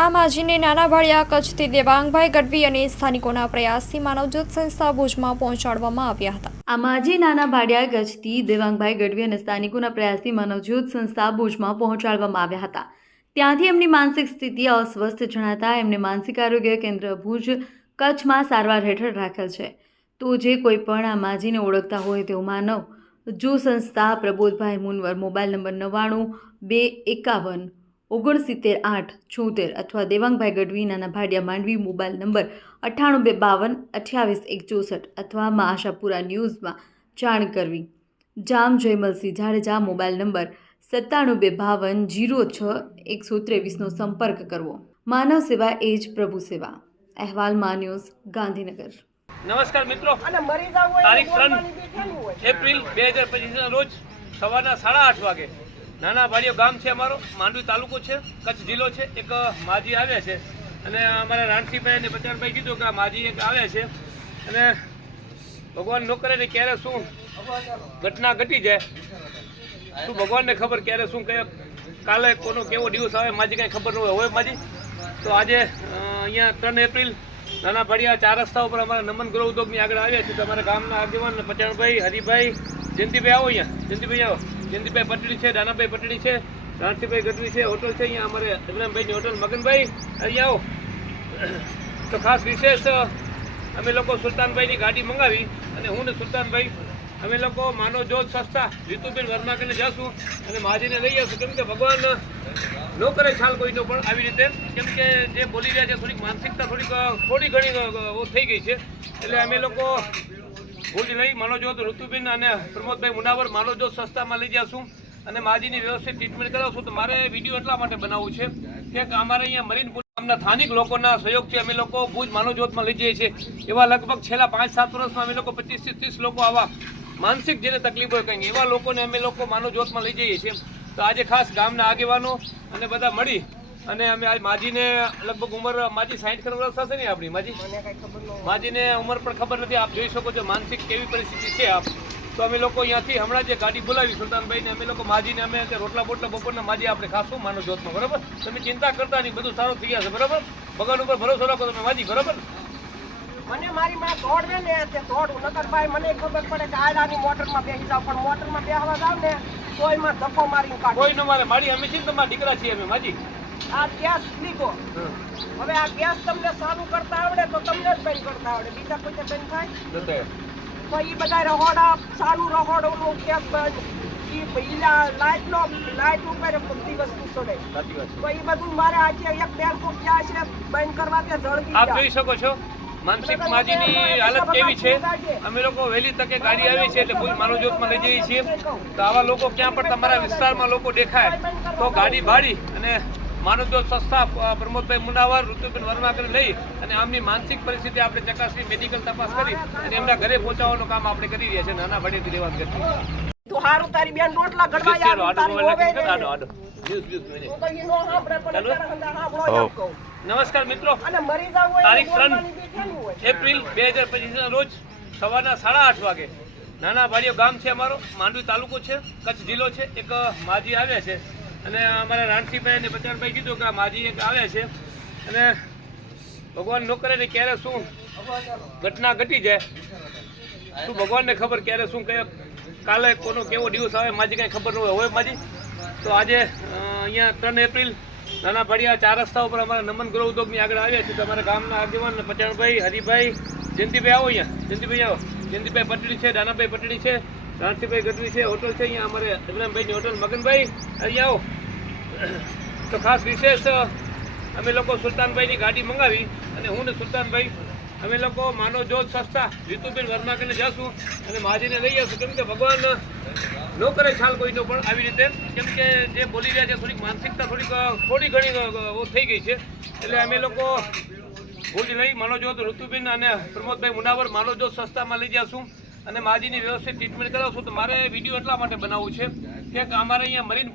આ માજીને નાના ભાડિયા કચ્છથી દેવાંગભાઈ ગઢવી અને સ્થાનિકોના પ્રયાસથી માનવજ્યોત સંસ્થા ભુજમાં પહોંચાડવામાં આવ્યા હતા. આ માજી નાના ભાડિયા કચ્છથી દેવાંગભાઈ ગઢવી અને સ્થાનિકોના પ્રયાસથી માનવજ્યોત સંસ્થા ભુજમાં પહોંચાડવામાં આવ્યા હતા. ત્યાંથી એમની માનસિક સ્થિતિ અસ્વસ્થ જણાતા એમને માનસિક આરોગ્ય કેન્દ્ર ભુજ કચ્છમાં સારવાર હેઠળ રાખેલ છે. તો જે કોઈ પણ આ માજીને ઓળખતા હોય તેઓ માનવ, જો સંસ્થા પ્રબોધભાઈ મુનવર, મોબાઈલ નંબર નવ્વાણું બે એકાવન ઓગણસિત્તેર આઠ છોતેર અથવા દેવાંગભાઈ ગઢવીના નભાડિયા ભાડિયા માંડવી મોબાઈલ નંબર અઠ્ઠાણું બે બાવન અઠ્યાવીસ એક ચોસઠ અથવા માં આશાપુરા ન્યૂઝમાં જાણ કરવી. જામ જયમલસિંહ જાડેજા મોબાઈલ નંબર સત્તાણું બે બાવન જીરો છ એકસો ત્રેવીસનો સંપર્ક કરવો. માનવ સેવા એ જ પ્રભુ સેવા. અહેવાલમાં ન્યૂઝ ગાંધીનગર. નમસ્કાર મિત્રો. અને મરી જવું હોય તારીખ ત્રણ. એપ્રિલ બે હજાર પચીસના રોજ સવારના સાડા આઠ વાગે નાના ભાડીઓ ગામ છે અમારો, માંડવી તાલુકો છે, કચ્છ જિલ્લો છે. એક માજી આવ્યા છે. અને અમારા રાણસીભાઈ અને બચારભાઈ કીધું કે આ માજી એક આવ્યા છે. અને ભગવાન ન કરે ને ક્યારે શું ઘટના ઘટી જાય, શું ભગવાનને ખબર ક્યારે શું કહે? કાલે કોનો કેવો દિવસ આવે, માજી કાંઈ ખબર ન હોય. હોય માજી? તો આજે અહીંયા ત્રણ એપ્રિલ, નાના ભાડિયા ચાર રસ્તા ઉપર અમારા નમન ગૃહ ઉદ્યોગની આગળ આવ્યા છે. તો અમારા ગામના આગેવાન પચાણભાઈ હરિભાઈ જયંતિભાઈ આવો અહીંયા. જયંતિભાઈ આવો. જયંતિભાઈ પટડી છે, દાનાભાઈ પટડી છે, રાણસીભાઈ ગઢવી છે, હોટલ છે અહીંયા અમારે ઇબ્રાહીમભાઈની હોટલ, મગનભાઈ, અહીંયા આવો. તો ખાસ વિશેષ, અમે લોકો સુલતાનભાઈની ગાડી મંગાવી અને હું ને સુલતાનભાઈ, અમે લોકો માનવ જોત સસ્તા રીતુબેન વર્મા કરીને જશું અને માજીને લઈ જશું કેમ કે ભગવાન ન કરે છાલ કોઈનો પણ આવી રીતે. કેમ કે જે બોલી રહ્યા છે, થોડીક માનસિકતા થોડીક થોડી ઘણી થઈ ગઈ છે. એટલે અમે લોકો ભુજ લઈ માનવજોત ઋતુબેન અને પ્રમોદભાઈ મુનાવર માનવજોત સંસ્થામાં લઈ જશું અને માજીની વ્યવસ્થિત ટ્રીટમેન્ટ કરાવશું તો મારે વીડિયો એટલા માટે બનાવવું છે કે અમારે અહીંયા મરીન ગામના સ્થાનિક લોકોના સહયોગથી અમે લોકો ભુજ માનવજ્યોતમાં લઈ જઈએ છીએ. એવા લગભગ છેલ્લા પાંચ, સાત વર્ષમાં અમે લોકો પચીસથી ત્રીસ લોકો આવા માનસિક જેને તકલીફ હોય કંઈ એવા લોકોને અમે લોકો માનવજ્યોતમાં લઈ જઈએ છીએ. તો આજે ખાસ ગામના આગેવાનો અને બધા મળી અને અમે આ માજીને લગભગ ઉંમર માજી સાઠ ખર વર્ષ થશે ને આપણી માજી. માજીને ઉંમર પણ ખબર નથી આપ જોઈ શકો છો માનસિક કેવી પરિસ્થિતિ છે આપ. તો અમે લોકો અહીંયાથી હમણાં જે ગાડી બોલાવી સુલતાનભાઈને અમે લોકો માજીને અમે રોટલા બોટલા બપોરના માજી આપણે ખાશું માનો જોતમાં બરાબર? તમે ચિંતા કરતા નહીં બધું સારું થઈ જશે બરાબર? ભગવાન ઉપર ભરોસો રાખો તમે માજી બરાબર? મને મારી માં દોડવે ને તે દોડું નકર ભાઈ મને ખબર પડે કે આયલાની મોટરમાં બેસી જાવ પણ મોટરમાં બેહવા જાવ ને તો માં ધક્કો મારીને કાઢ કોઈ ન મારે મારી અમે છીએ તમારા દીકરા છીએ અમે માજી. આ ગેસ લીધો. હવે આ ગેસ તમને સારું કરતા આવડે તો તમને જ બંધ કરતા આવડે. બીજા કોઈ બંધ થાય તો એ બધા રહોડા સારું રહોડોનું ગેસ બંધ. ઈ પેલા લાઈટનો લાઈટ ઉપર બધી વસ્તુ ચડે તો એ બધું મારે આજે એક બેન કોક જાય છે બંધ કરવા તે આપ જોઈ શકો છો માનસિક માજીની હાલત કેવી છે? અમે લોકો વહેલી તકે ગાડી આવી છે એટલે ભુજ માનવજોતમાં લઈ જઈએ છીએ. તો આવા લોકો ક્યાં પણ તમારા વિસ્તારમાં લોકો દેખાય તો ગાડી ભાડી અને માનવજોત સંસ્થા પ્રમોદભાઈ મુનાવર ઋતુબેન વર્મા લઈ અને આમની માનસિક પરિસ્થિતિ આપણે ચકાસી મેડિકલ તપાસ કરી અને એમના ઘરે પહોંચાડવાનું કામ આપણે કરી રહ્યા છે નાના ભાડેથી લેવા કરતી તું હારું તારી બેન રોટલા ઘડવા આડો તારી હોવે ને. આડો આડો જ્યુસ જ્યુસ મેને. હું તો ઈ નો સાંભળે પણ ચાલો. અત્યારે હંધા સાંભળો એમ કહું. નમસ્કાર મિત્રો અને મરી જવું હોય તારીખ ત્રણ. એપ્રિલ બે હજાર પચીસના રોજ સવારના સાડા આઠ વાગે નાના ભાડીઓ ગામ છે અમારો માંડવી તાલુકો છે કચ્છ જિલ્લો છે એક માજી આવ્યા છે અને અમારા રાણસીભાઈ અને બચારભાઈ કીધું કે આ માજી એક આવે છે. અને ભગવાન ન કરે ને ક્યારે શું ઘટના ઘટી જાય? શું ભગવાનને ખબર ક્યારે શું કહે કાલે કોનો કેવો દિવસ આવે, માજી કાંઈ ખબર ન હોય. હોય માજી? તો આજે અહીંયા ત્રણ એપ્રિલ, નાના ભાડિયા ચાર રસ્તા ઉપર અમારા નમન ગૃહ ઉદ્યોગની આગળ આવ્યા છે. તો અમારા ગામના આગેવાન પચાણભાઈ, હરિભાઈ, જયંતિભાઈ આવો અહીંયા. જયંતિભાઈ આવો. જયંતિભાઈ પટડી છે, દાનાભાઈ પટડી છે. રાણસીભાઈ ગઢવી છે હોટલ છે અહીંયા, અમારે ઇબ્રાહીમભાઈની હોટલ મગનભાઈ અહીંયા આવો. તો ખાસ વિશેષ, અમે લોકો સુલતાનભાઈની ગાડી મંગાવી અને હું ને સુલતાનભાઈ, અમે લોકો માનવ જોત સસ્તા રીતુબેન વર્મા કરીને જશું અને માજીને લઈ જશું કેમ કે ભગવાન ન કરે છાલ કોઈનો પણ આવી રીતે કેમ કે જે બોલી રહ્યા છે, થોડીક માનસિકતા થોડીક થોડી ઘણી થઈ ગઈ છે. એટલે અમે લોકો ભુજ લઈ માનવજોત ઋતુબેન અને પ્રમોદભાઈ મુનાવર માનવજોત સસ્તામાં લઈ જશું. અને માજીની વ્યવસ્થિત ટ્રીટમેન્ટ કરાવશું તો મારે વીડિયો એટલા માટે બનાવવું છે કે અમારે અહીંયા મરીન